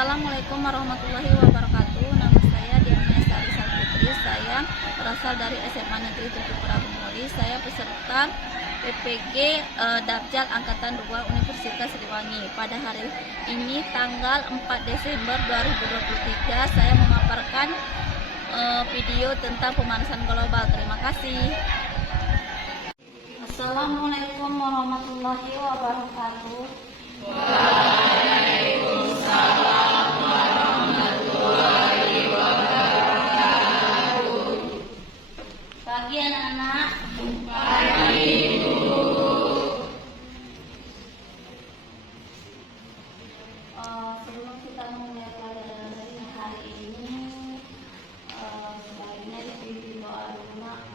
Assalamualaikum warahmatullahi wabarakatuh. Nama saya Diana Sarisa Putri. Saya berasal dari SMA Negeri 7 Prabumuli. Saya peserta PPG Dapjal Angkatan 2 Universitas Siliwangi. Pada hari ini tanggal 4 Desember 2023 saya memaparkan video tentang pemanasan global. Terima kasih. Assalamualaikum warahmatullahi wabarakatuh. Waalaikumsalam warahmatullahi wabarakatuh. Pagi anak-anak. Pagi Bu. Sebelum kita memulai pelajaran hari ini, sebaiknya dipimpin doa dulu, Nak.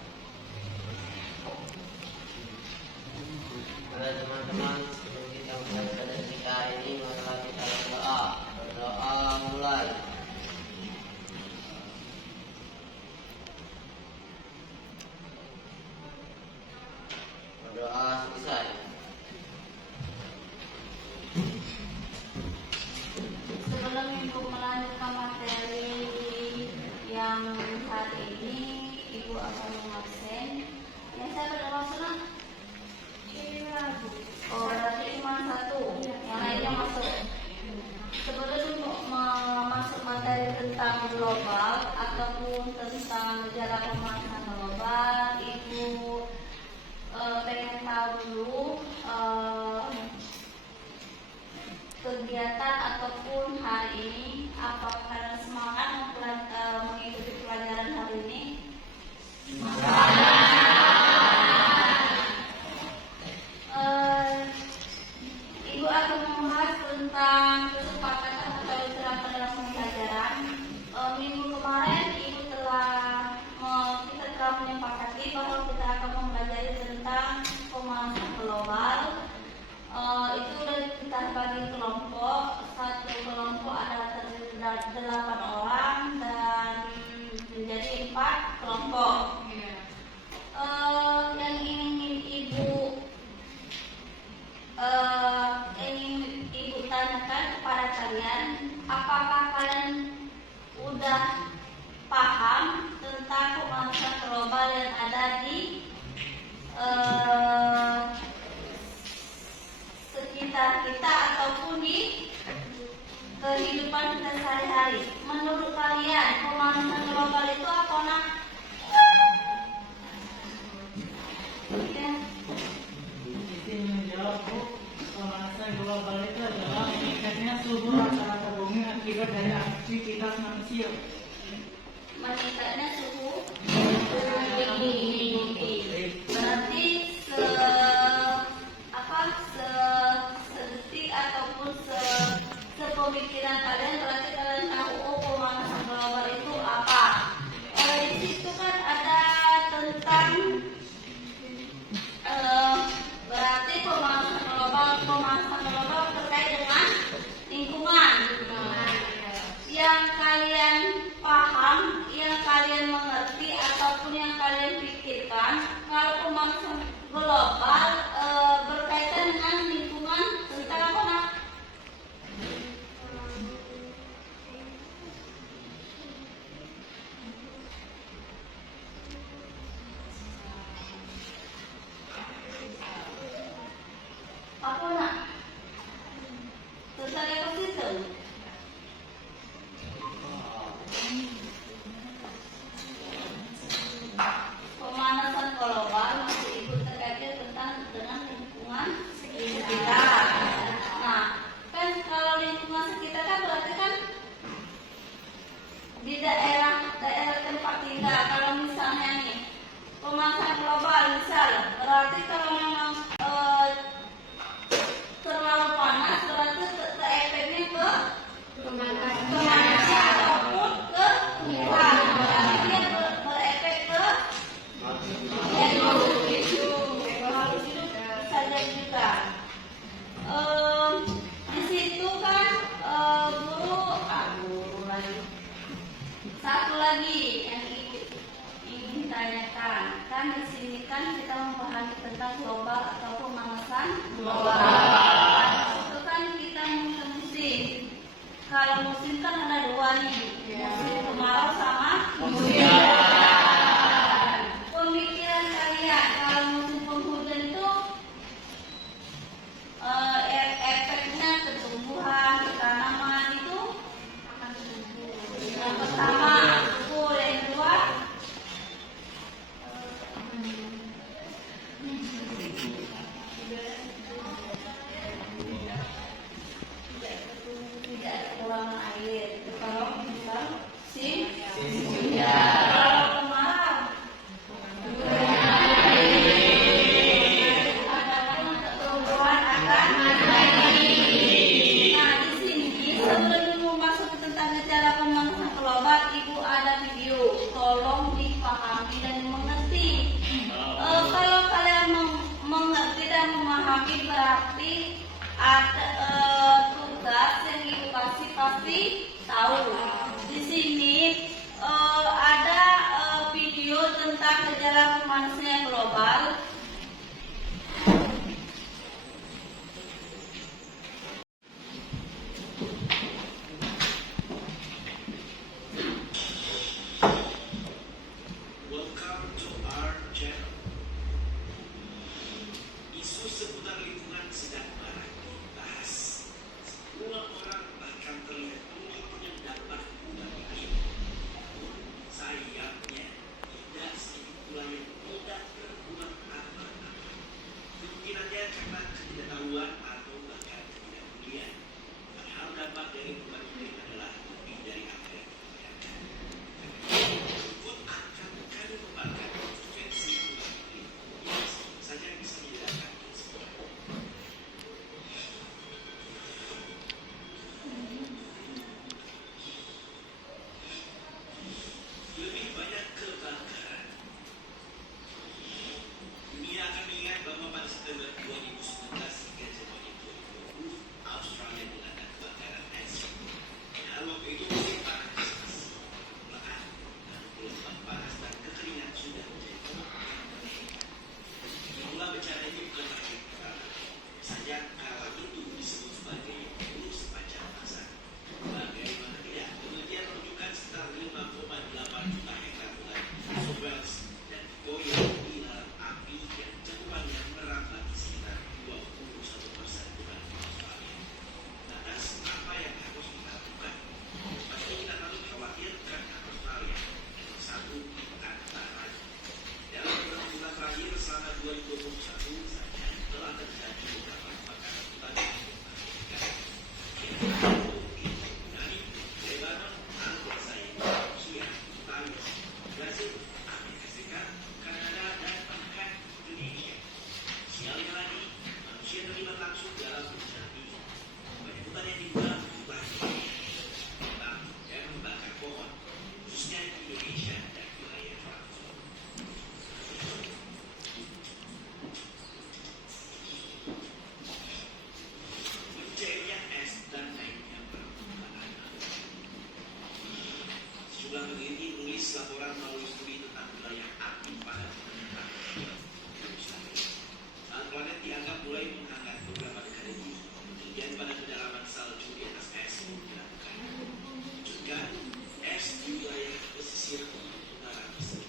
Para teman-teman, sebelum kita mulai pelajaran kita hari ini, marilah kita berdoa. Berdoa mulai. Berdoa selesai. Sebelum Ibu melanjutkan materi yang hari ini, Ibu akan mengabsen. Yang saya berdoa senang. Oh, berarti cuma satu, yang lainnya masuk. Sebelum Ibu masuk materi tentang global ataupun tentang gejala pemanasan global, Ibu pengen tahu dulu kegiatan ataupun hari ini, apakah kalian semangat mengikuti pelajaran hari ini? Ibu akan membahas tentang kesepakatan atau terapan dalam pembelajaran. Minggu kemarin Ibu kita telah menyepakati bahwa kita akan mempelajari tentang pemanasan global. Itu sudah kita bagi kelompok. Satu kelompok ada terdiri dari 8 orang dan menjadi 4 kelompok. Yang ingin Ibu tanyakan kepada kalian, apakah kalian udah paham tentang pemanasan global yang ada di sekitar kita ataupun di kehidupan kita sehari-hari? Menurut kalian pemanasan global itu apa, Nak? Ya. Menjawab Bu, pemanasan global itu adalah meningkatnya suhu rata-rata bumi akibat dari aktivitas manusia. Meningkatnya suhu bumi. Berarti sedetik ataupun sepemikiran kalian, berarti kalian tahu pemanasan global itu apa. Di situ kan ada tentang berarti pemanasan global terkait dengan lingkungan. Yang kalian paham, yang kalian mengerti ataupun yang kalian pikirkan, kalau pemanasan global berkaitan dengan lingkungan tentang apa, Nak? Apa, Nak? Tentang ekosistem. Pemanasan global masih ikut terkait dengan lingkungan sekitar. Nah, kan kalau lingkungan sekitar kan berarti kan di daerah tempat tinggal. Kalau misalnya nih pemanasan global misal, berarti kalau memang terlalu panas, berarti efeknya ke pemanasan ataupun ke lingkungan. Berarti dia berefek ke saja juga. Di situ kan guru lagi. Satu lagi yang ingin tanyakan, kan di sini kan kita membahas tentang global atau pemanasan global. Itu kan kita musim. Kalau musim Pemikiran kalian kalau musim penghujan itu efeknya ke tumbuhan, ke tanaman itu akan subur. Yang pertama subur, yang kedua tidak kekurangan air. Kalau kita kalau kemarau tumbuhan akan mati. Nah, di sini sebelum Ibu masuk tentang gejala pemanasan global, Ibu ada video. Tolong dipahami dan mengerti. Kalau kalian mengerti dan memahami berarti ada tugas yang Ibu kasih pasti tahu. Di sini ada video tentang gejala pemanasan global. Welcome to our channel. Isu seputar lingkungan sedang marak dibahas. Semua orang bahkan terlihat punya dampak perubahan iklim. Namun sayangnya tidak sedikit pula yang tidak berbuat apa-apa. Kemungkinannya karena ketidaktahuan atau bahkan ketidakpedulian. Padahal dampak dari perubahan iklim adalah lebih dari apa yang kita bayangkan. Pun akan kami membagikan konsekuensi perubahan iklim yang saja bisa menyebabkan semua. Lebih banyak kebakaran. Dunia akan mengingat bahwa pada September 2019 hingga Januari 2020, Australia dilanda kebakaran ekstrim. Padahal waktu itu musim panas masih lekat dan gelombang panas dan kekeringan sudah menjadi jumlah bencana ini bukan lagi pertama. Saja kala itu disebut sebagai hulu sepanjang masa. Bagaimana tidak, penelitian menunjukkan sekitar 5,8 juta hektar hutan Sovels dan Victoria dilarang api yang cakupannya merambat di sekitar 21% hutan Australia. Lantas, apa yang harus kita lakukan? Pasti kita harus khawatirkan Australia yang satu antara. Dalam beberapa bulan terakhir selama 2021 saja telah terjadi beberapa kebakaran hutan di Amerika. Dari Lebanon, Al-Zain, Rusia, Italia, Brazil, Amerika Serikat, Kanada, dan bahkan Indonesia. Sialnya lagi, manusia terlibat langsung dalam bencana ini. Banyak hutan yang dibuat dan membakar pohon, khususnya di Indonesia dan wilayah Lampung. Mencairnya es dan naiknya permukaan laut. Sejumlah peneliti menulis laporan melalui studi tentang wilayah api pada permukaan laut. Saat planet dianggap mulai menghangat beberapa dekade ini, penelitian pada kedalaman salju di atas es dilakukan. Juga es di wilayah pesisir utara bisa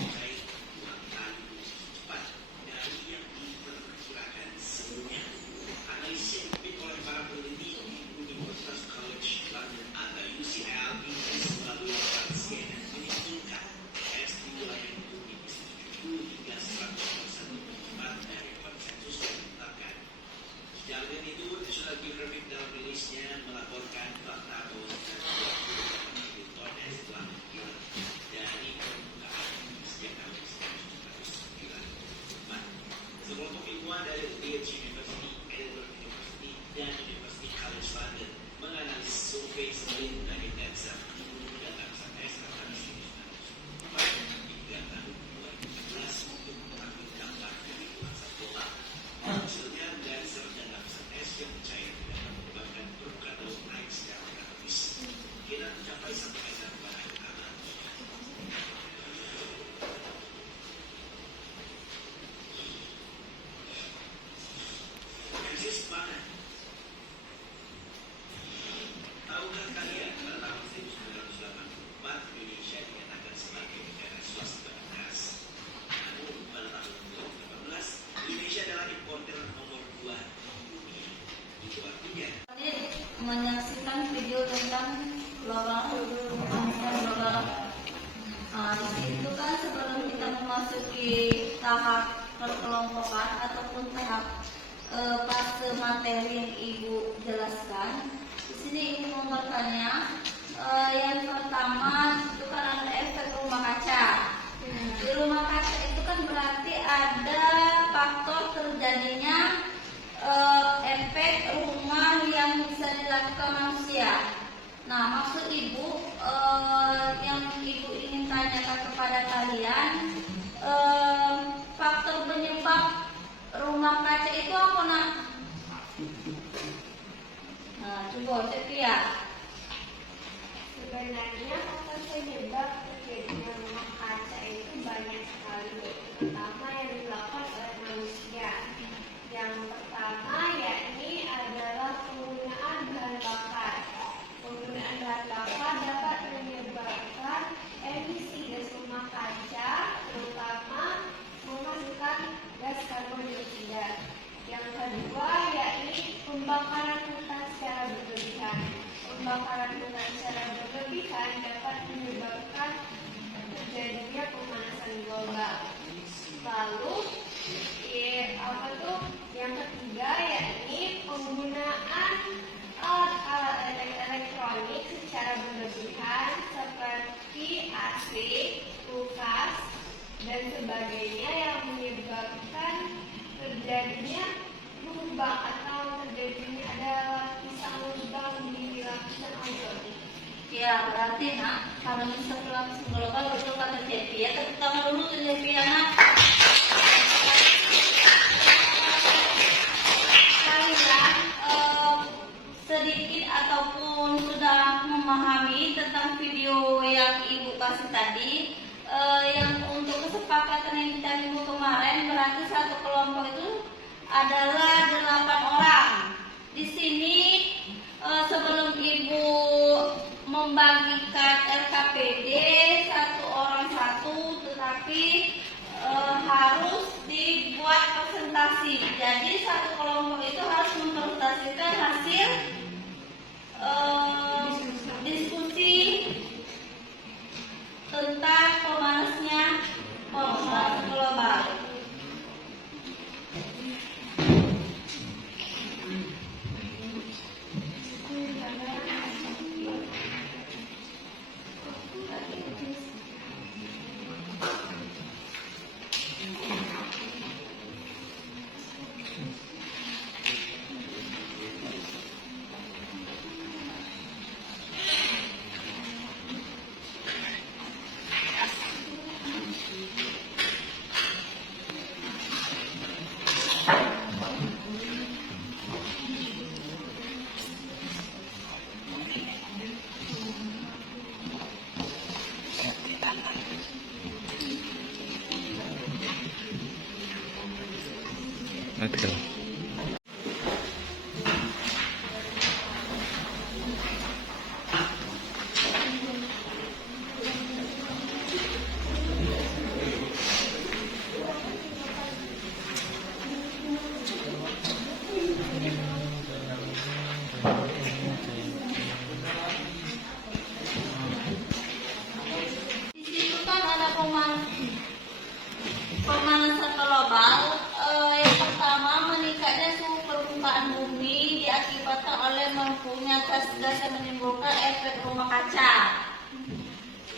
mencair 2 kali cepat dari yang diperkirakan sebelumnya. Analisis yang dipimpin oleh para peneliti di Universitas College London atau UCL Inggris melalui laporan CNN menunjukkan es di wilayah itu bisa 70 hingga 100% lebih cepat dari konsensus yang ditetapkan. Jalinan itu, National Geographic dalam rilisnya melaporkan fakta bahwa sekitar 20 ton es telah menghilang dari permukaan sejak tahun 1994. Sekelompok ilmuwan dari Leeds University, Edinburgh University, dan University College London menganalisis survei sebelum dan intensitas dan lapisan es antara 1994 hingga tahun 2015 untuk mengambil dampak dari pemanasan global. Hasilnya dari serendah lapisan es yang mencair dan menyebabkan permukaan laut naik secara dramatis. Kira mencapai 1 meter pada akhir abad. tahap perkelompokan ataupun tahap fase materi yang Ibu jelaskan. Di sini Ibu mau bertanya, yang pertama itu kan ada efek rumah kaca. Di rumah kaca itu kan berarti ada faktor terjadinya efek rumah yang bisa dilakukan manusia. Nah, maksud Ibu yang Ibu ingin tanyakan kepada kalian, faktor penyebab rumah kaca itu apa, Nak? Nah, coba cek lihat. Sebenarnya faktor penyebab terjadinya rumah kaca itu banyak sekali, terutama yang dilakukan oleh manusia. Yang pertama yakni adalah penggunaan bahan bakar. Penggunaan bahan bakar dapat menyebabkan emisi gas rumah kaca, terutama menghasilkan gas karbon dioksida. Yang kedua yakni pembakaran hutan secara berlebihan. Pembakaran hutan secara berlebihan dapat menyebabkan terjadinya pemanasan global. Lalu, yang ketiga yakni penggunaan alat-alat elektronik secara berlebihan seperti AC, kulkas, dan sebagainya yang menyebabkan terjadinya lubang atau terjadinya ada lapisan lubang di lapisan ozon. Ya, berarti Nak, kalau misalnya langsung global betul kata Cepi ya, tepuk tangan dulu tuh Cepi ya, Nak. Kalian sedikit ataupun sudah memahami tentang video yang Ibu kasih tadi. Yang untuk kesepakatan yang kita minggu kemarin berarti satu kelompok itu adalah 8 orang. Di sini sebelum Ibu membagikan RKPD satu orang satu, tetapi harus dibuat presentasi. Jadi satu kelompok itu harus mempresentasikan hasil diskusi tentang pemanasan global. Betul. Di situ kan ada pemanasan global. Yang pertama, meningkatnya suhu permukaan bumi diakibatkan oleh melumpuhnya gas yang menimbulkan efek rumah kaca.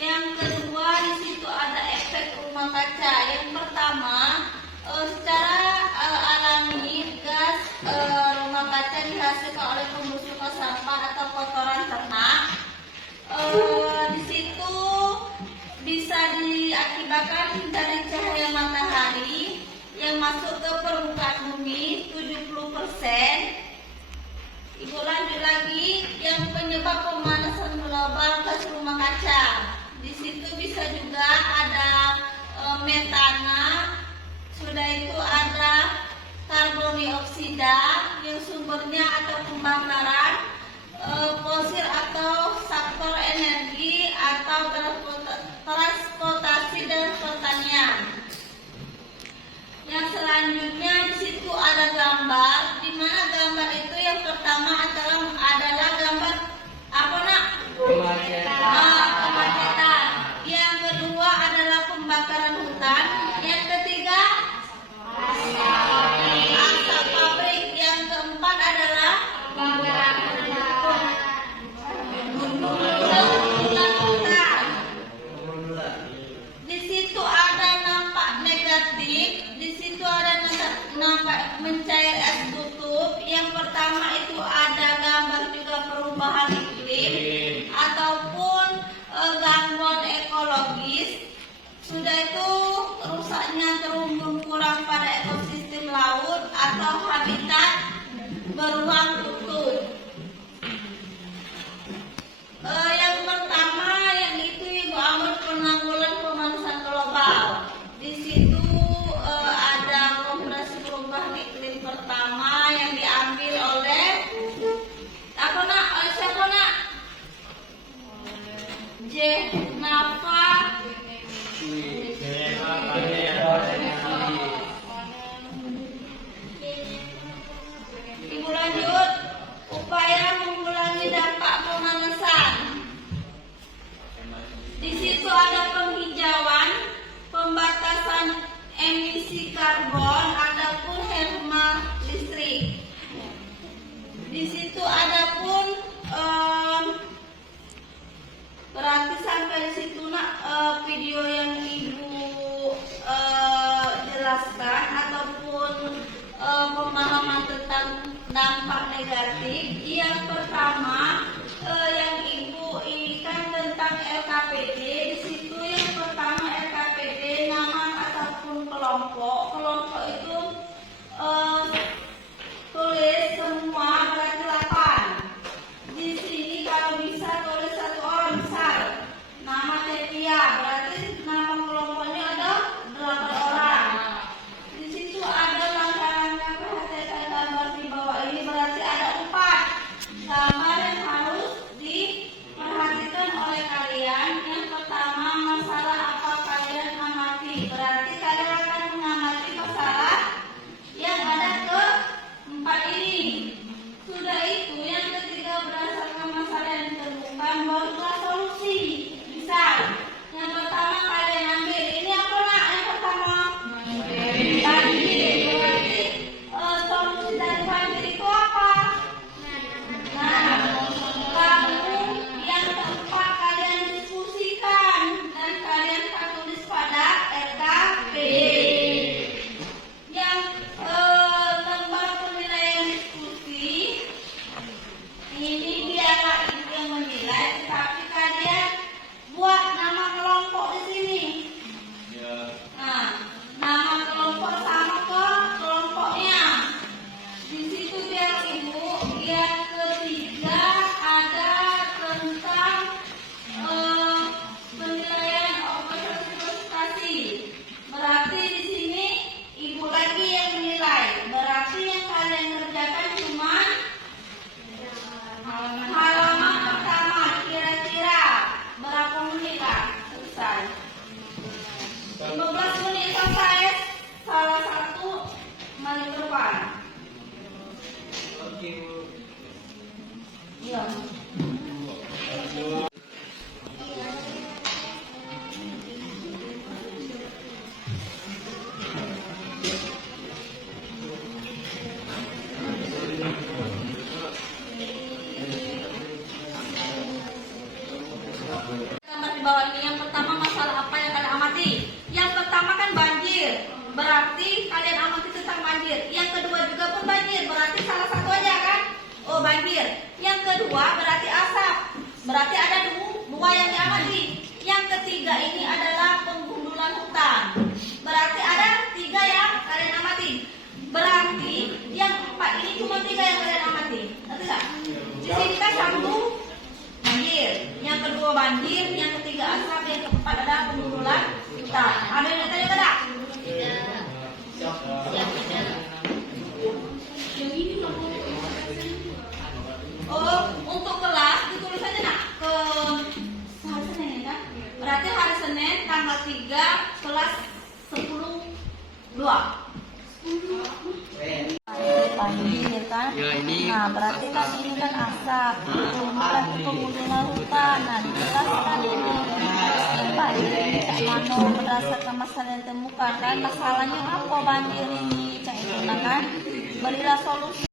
Yang kedua, di situ ada efek rumah kaca. Yang pertama, secara alami gas rumah kaca dihasilkan oleh pembusukan sampah atau kotoran ternak. Di situ bisa diakibatkan dari cahaya matahari yang masuk ke permukaan bumi 70%. Ibu lanjut lagi, yang penyebab pemanasan global gas rumah kaca. Di situ bisa juga ada metana, sudah itu ada karbon dioksida yang sumbernya atau pembakaran fosil atau sektor energi atau transportasi dan pertanian. Yang selanjutnya di situ ada gambar, di mana gambar itu yang pertama adalah gambar apa, Nak? Kemacetan. Yang kedua ada mencair es kutub. Yang pertama itu ada gambar juga perubahan iklim ataupun gangguan ekologis. Sudah itu rusaknya terumbu kurang pada ekosistem laut atau habitat beruang kutub. Yang pertama yang itu Ibu Amr penanggulan pemanasan global. Di situ ada konferensi perubahan iklim pertama yang diambil oleh apa nak? Siapa nak? Jenava. Ibu lanjut, upaya mengurangi dampak pemanasan. Di situ ada penghijauan, pembatasan emisi karbon, ataupun hemat listrik. Di situ ada pun berarti sampai di situ nak video yang Ibu jelaskan ataupun pemahaman tentang dampak negatif. Yang pertama yang Ibu ini kan tentang LKPD. Di situ yang pertama LKPD nama ataupun kelompok. Kelompok itu tulis semua berarti 8. Di sini kalau bisa tulis satu orang besar. Nama Cepia berarti nama kelompoknya ada 8 orang. Di situ ada langkah-langkah perhatian gambar di bawah ini berarti ada 4 gambar yang harus diperhatikan oleh kalian. Yang pertama masalah apa kalian amati. Berarti kalian akan mengamati masalah yang ada ke 4 ini. Sudah itu yang ketiga berdasarkan masalah yang ditemukan barulah solusi. Bisa. Yang pertama kalian ambil ini apa nak? Yang pertama banjir. Berarti solusi dari banjir itu apa? Nah, kamu yang keempat kalian diskusikan dan kalian akan tulis pada RKPD. Yang lembar penilaian diskusi ini biarlah Ibu yang menilai, tetapi kalian buat nama kelompok di sini. Nah, nama kelompok sama ke kelompoknya. Di situ biar Ibu. Yang ketiga ada tentang penilaian observasi. Berarti di sini Ibu lagi yang menilai. Berarti yang kalian kerjakan cuma halaman pertama. Kira-kira berapa menit lah selesai? 15 menit selesai. Salah satu minggu depan. Iya. Gambar di bawah ini yang pertama masalah apa yang kalian amati. Yang pertama kan banjir, berarti kalian amati tentang banjir. Yang kedua juga pun banjir, berarti salah satu aja kan? Oh banjir. Yang kedua berarti asap, berarti ada dua yang diamati. Yang ketiga ini adalah penggundulan hutan, berarti ada 3 yang kalian amati. Berarti yang 4 ini cuma 3 yang kalian amati. Ngerti nggak? Di sini kan 1 banjir, yang kedua banjir, yang ketiga asap, yang keempat ada penggundulan hutan. Ada yang tanya tidak? Tidak. Oh, untuk kelas ditulis aja nak ke hari Senin kan? Berarti hari Senin tanggal 3 kelas 10-2. Banjir kan? Nah berarti kan ini kan asap, kemudian penggundulan hutan. Nah dijelaskan ini banjir mano berdasarkan masalah yang ditemukan kan, masalahnya apa banjir ini cak itu kan, berilah solusi.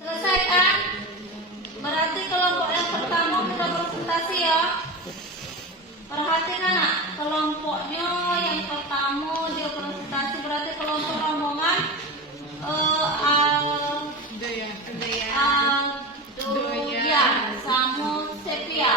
Selesai kan? Berarti kelompok yang pertama sudah presentasi ya. Perhatikan nak, kelompoknya yang pertama dia presentasi, berarti kelompok rombongan Aldoya sama Sepia.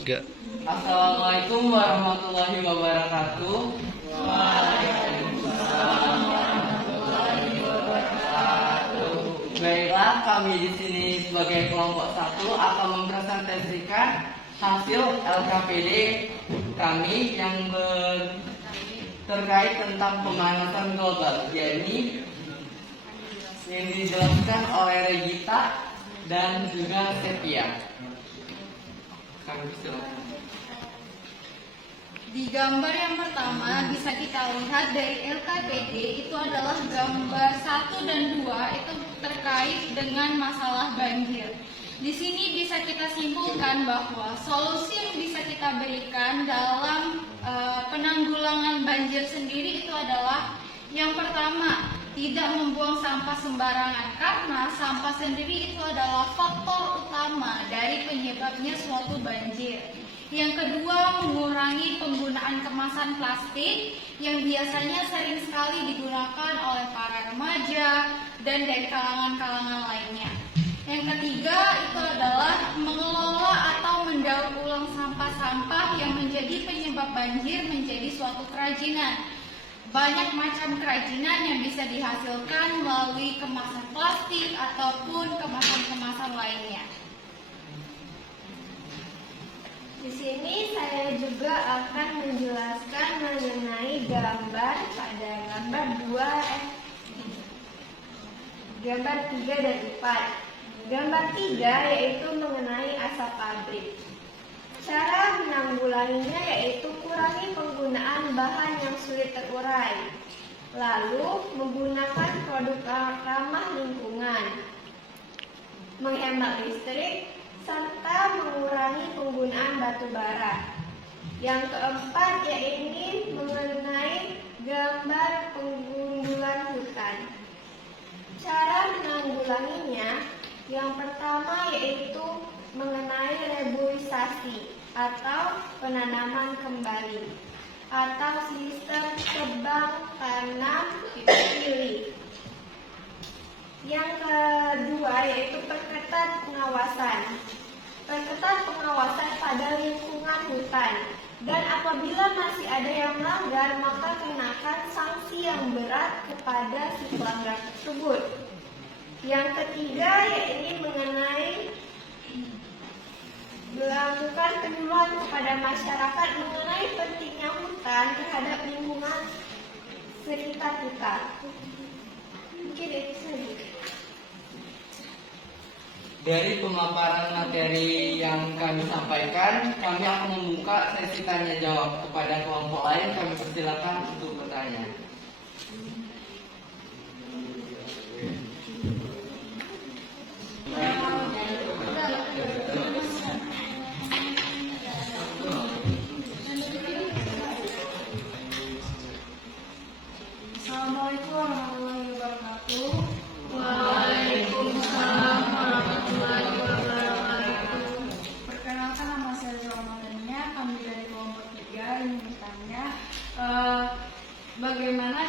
Enggak. Assalamualaikum warahmatullahi wabarakatuh. Baiklah, kami di sini sebagai kelompok 1 akan mempresentasikan hasil LKPD kami yang terkait tentang pemanasan global, yakni yang dijelaskan oleh Regita dan juga Sepia. Kami silakan. Di gambar yang pertama bisa kita lihat dari LKPD itu adalah gambar 1 dan 2 itu terkait dengan masalah banjir. Di sini bisa kita simpulkan bahwa solusi yang bisa kita berikan dalam penanggulangan banjir sendiri itu adalah yang pertama, tidak membuang sampah sembarangan karena sampah sendiri itu adalah faktor utama dari penyebabnya suatu banjir. Yang kedua, mengurangi penggunaan kemasan plastik yang biasanya sering sekali digunakan oleh para remaja dan dari kalangan-kalangan lainnya. Yang ketiga, itu adalah mengelola atau mendaur ulang sampah-sampah yang menjadi penyebab banjir menjadi suatu kerajinan. Banyak macam kerajinan yang bisa dihasilkan melalui kemasan plastik ataupun kemasan-kemasan lainnya. Di sini saya juga akan menjelaskan mengenai gambar pada gambar 3 dan 4. Gambar 3 yaitu mengenai asap pabrik. Cara menanggulanginya yaitu kurangi penggunaan bahan yang sulit terurai, lalu menggunakan produk ramah lingkungan, menghemat listrik, serta mengurangi penggunaan batu bara. Yang keempat yaitu mengenai gambar penggundulan hutan. Cara menanggulanginya yang pertama yaitu mengenai reboisasi atau penanaman kembali atau sistem tebang tanam pilih. Yang kedua yaitu perketat pengawasan. Perketat pengawasan pada lingkungan hutan. Dan apabila masih ada yang melanggar, maka kenakan sanksi yang berat kepada si pelanggar tersebut. Yang ketiga yaitu mengenai melakukan penyuluhan kepada masyarakat mengenai pentingnya hutan terhadap lingkungan sekitar kita. Mungkin itu saja. Dari pemaparan materi yang kami sampaikan, kami akan membuka sesi tanya jawab kepada kelompok lain. Kami persilakan untuk bertanya. Assalamualaikum warahmatullahi wabarakatuh. Waalaikumsalam warahmatullahi wabarakatuh. Perkenalkan, nama saya Zulmania, kami dari kelompok 3 yang bertanya bagaimana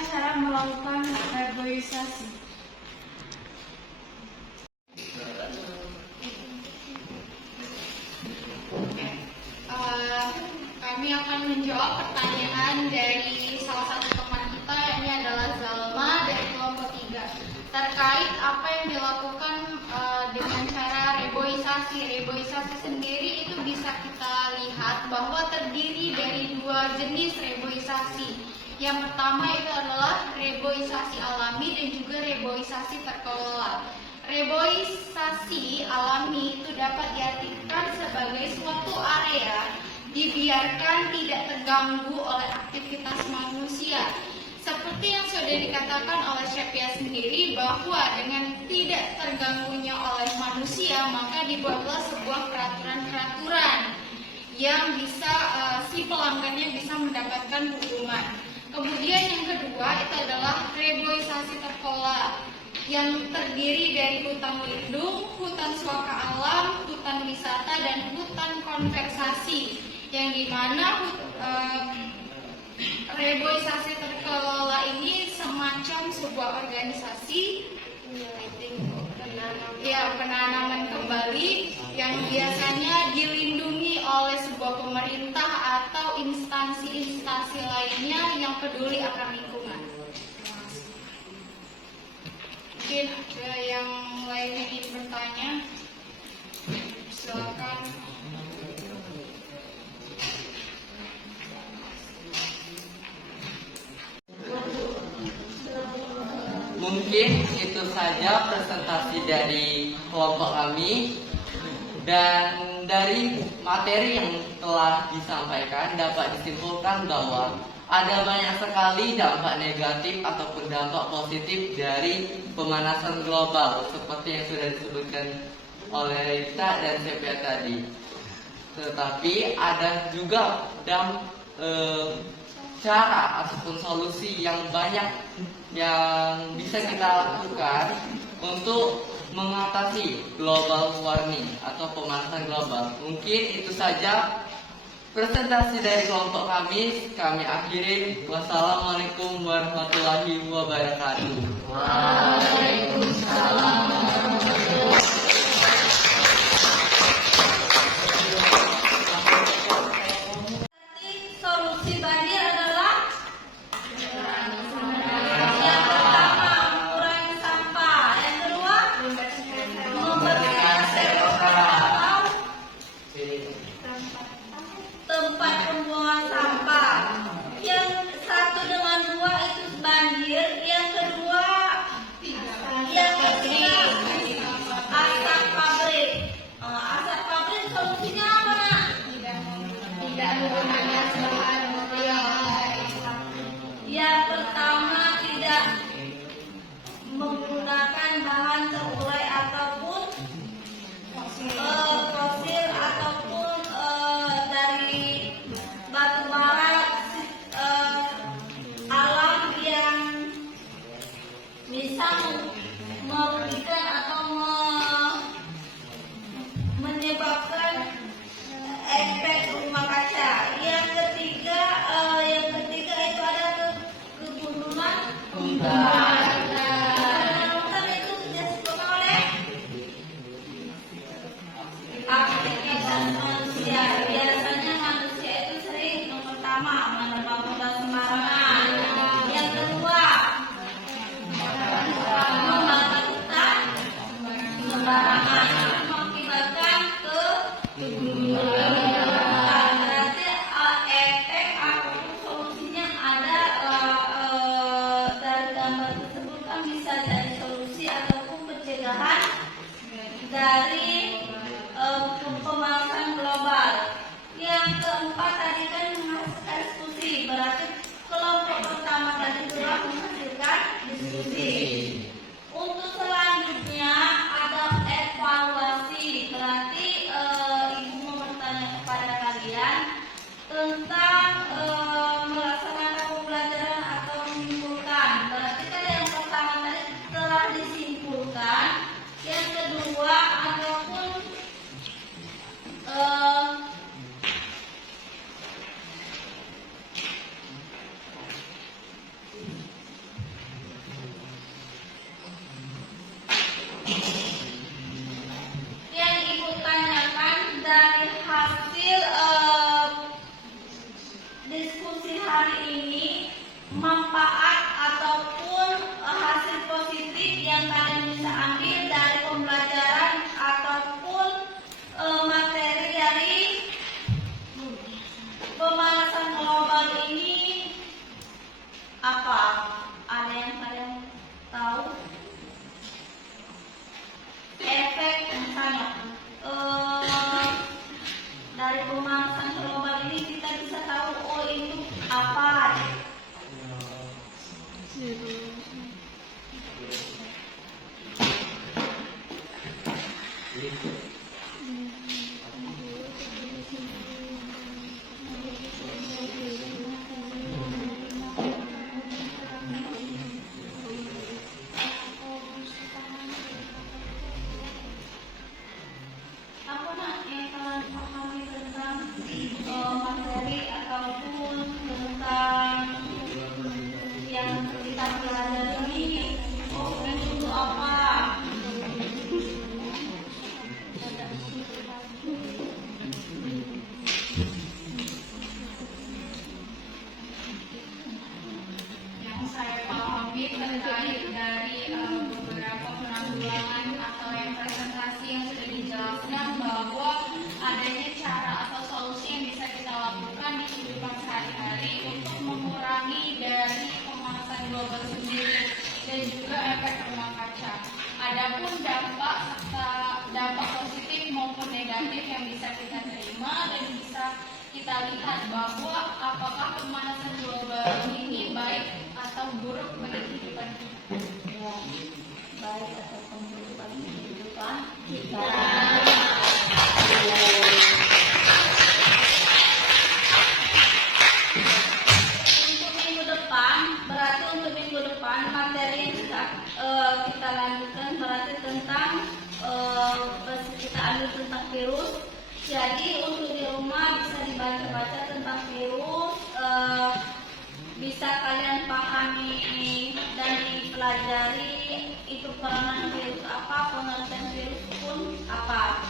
terkait apa yang dilakukan dengan cara reboisasi. Reboisasi sendiri itu bisa kita lihat bahwa terdiri dari dua jenis reboisasi. Yang pertama itu adalah reboisasi alami dan juga reboisasi terkelola. Reboisasi alami itu dapat diartikan sebagai suatu area dibiarkan tidak terganggu oleh aktivitas manusia. Seperti yang sudah dikatakan oleh Shepia sendiri bahwa dengan tidak terganggunya oleh manusia maka dibuatlah sebuah peraturan-peraturan yang bisa si pelanggannya bisa mendapatkan hukuman. Kemudian yang kedua itu adalah reboisasi terkelola yang terdiri dari hutan lindung, hutan suaka alam, hutan wisata, dan hutan konservasi yang dimana reboisasi terkelola ini semacam sebuah organisasi penanaman kembali yang biasanya dilindungi oleh sebuah pemerintah atau instansi-instansi lainnya yang peduli akan lingkungan. Mungkin ada yang lainnya ingin bertanya, silakan. Mungkin itu saja presentasi dari kelompok kami, dan dari materi yang telah disampaikan dapat disimpulkan bahwa ada banyak sekali dampak negatif ataupun dampak positif dari pemanasan global seperti yang sudah disebutkan oleh Rita dan Sepia tadi. Tetapi ada juga cara ataupun solusi yang banyak yang bisa kita lakukan untuk mengatasi global warming atau pemanasan global. Mungkin itu saja presentasi dari kelompok kami akhirin. Wassalamualaikum warahmatullahi wabarakatuh. Waalaikumsalam warahmatullahi wabarakatuh. Solusi banjir adalah yang pertama mengurangi sampah, yang kedua membersihkan selokan atau tempat pembuangan sampah. Yang satu dengan dua itu banjir, yang kedua asap pabrik. Asap pabrik solusinya apa, Nak? Tidak menggunakan bahan material. Yang pertama tidak menggunakan bahan terurai ataupun fosil ataupun dari batu bara alam yang bisa merugikan atau menyebabkan efek rumah kaca. Yang ketiga itu ada kegundulan. Hutan itu Apa nak yang kalian pahami tentang materi ataupun tentang yang kita pelajari ini? Itu apa? Yang saya pahami terkait dari beberapa penanggulangan atau yang presentasi yang sudah dijelaskan bahwa adanya cara atau solusi yang bisa kita lakukan di kehidupan sehari-hari untuk mengurangi dari pemanasan global sendiri dan juga efek rumah kaca. Adapun dampak serta dampak positif maupun negatif yang bisa kita terima dan bisa kita lihat bahwa apakah pemanasan global ini baik atau buruk bagi kehidupan kita. Baik ataupun bagi kehidupan kita. Untuk minggu depan, berarti untuk minggu depan materi yang kita lanjutkan berarti tentang kita ambil tentang virus. Jadi untuk di rumah bisa dibaca-baca tentang virus, bisa kalian pahami dan dipelajari itu peranan virus apa, pengertian virus pun apa.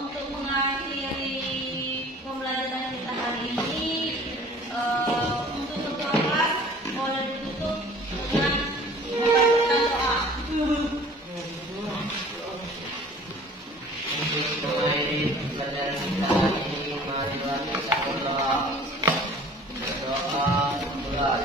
Untuk mengakhiri pembelajaran kita hari ini, untuk ketua kelas boleh ditutup dengan membacakan doa. Untuk mengakhiri pelajaran kita hari ini, marilah kita berdoa. Berdoa mulai.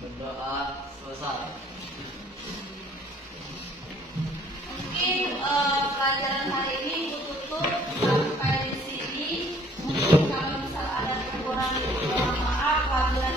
Berdoa selesai. Mungkin pelajaran hari ini tutup sampai di sini. Mungkin kalau misal ada kekurangan, maaf. Apabila